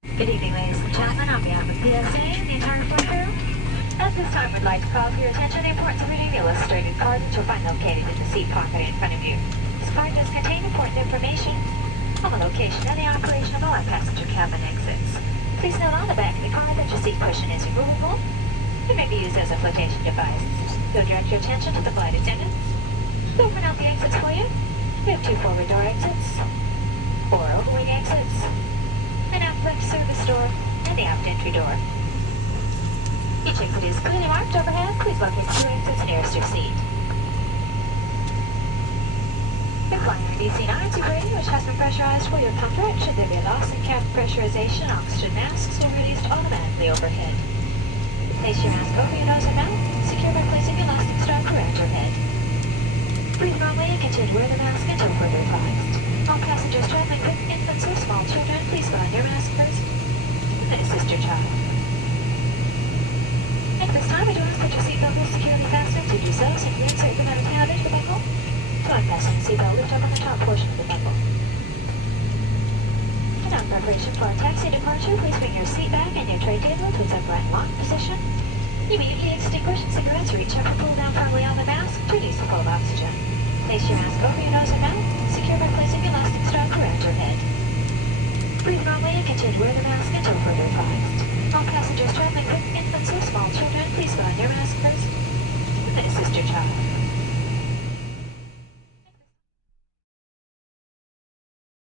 Good evening, ladies and gentlemen. On behalf of PSA and the entire flight crew, at this time we'd like to call to your attention the importance of reading the illustrated card that you'll find located in the seat pocket in front of you. This card does contain important information on the location and the operation of all our passenger cabin exits. Please note on the back of the card that your seat cushion is removable and may be used as a flotation device. You'll direct your attention to the flight attendants. They'll open out the exits for you. We have 2 forward door exits, 4 overwing exits, an aft left service door, and the aft entry door. Each exit is clearly marked overhead. Please locate the 2 exits nearest your seat. You're flying on DC-9 Super 80, which has been pressurized for your comfort. Should there be a loss in cabin pressurization, oxygen masks will be released automatically overhead. Place your mask over your nose and mouth, secure by placing the elastic strap around your head. Breathe normally and continue to wear the mask until further advised. All passengers traveling with infants or small children, please put on your mask first, and then assist your child. At this time, we do ask that your seatbelt is securely fastened. To do so, simply insert the metal tab into the buckle. To unfasten the seatbelt, lift up on the top portion of the buckle. And in preparation for our taxi departure, please bring your seat back and your tray table to its upright and locked position. Immediately extinguish cigarettes or each other pull down firmly on the mask to release the flow of oxygen. Place your mask over your nose and mouth, secure by placing the elastic strap around your head. Breathe normally and continue to wear the mask until further advised.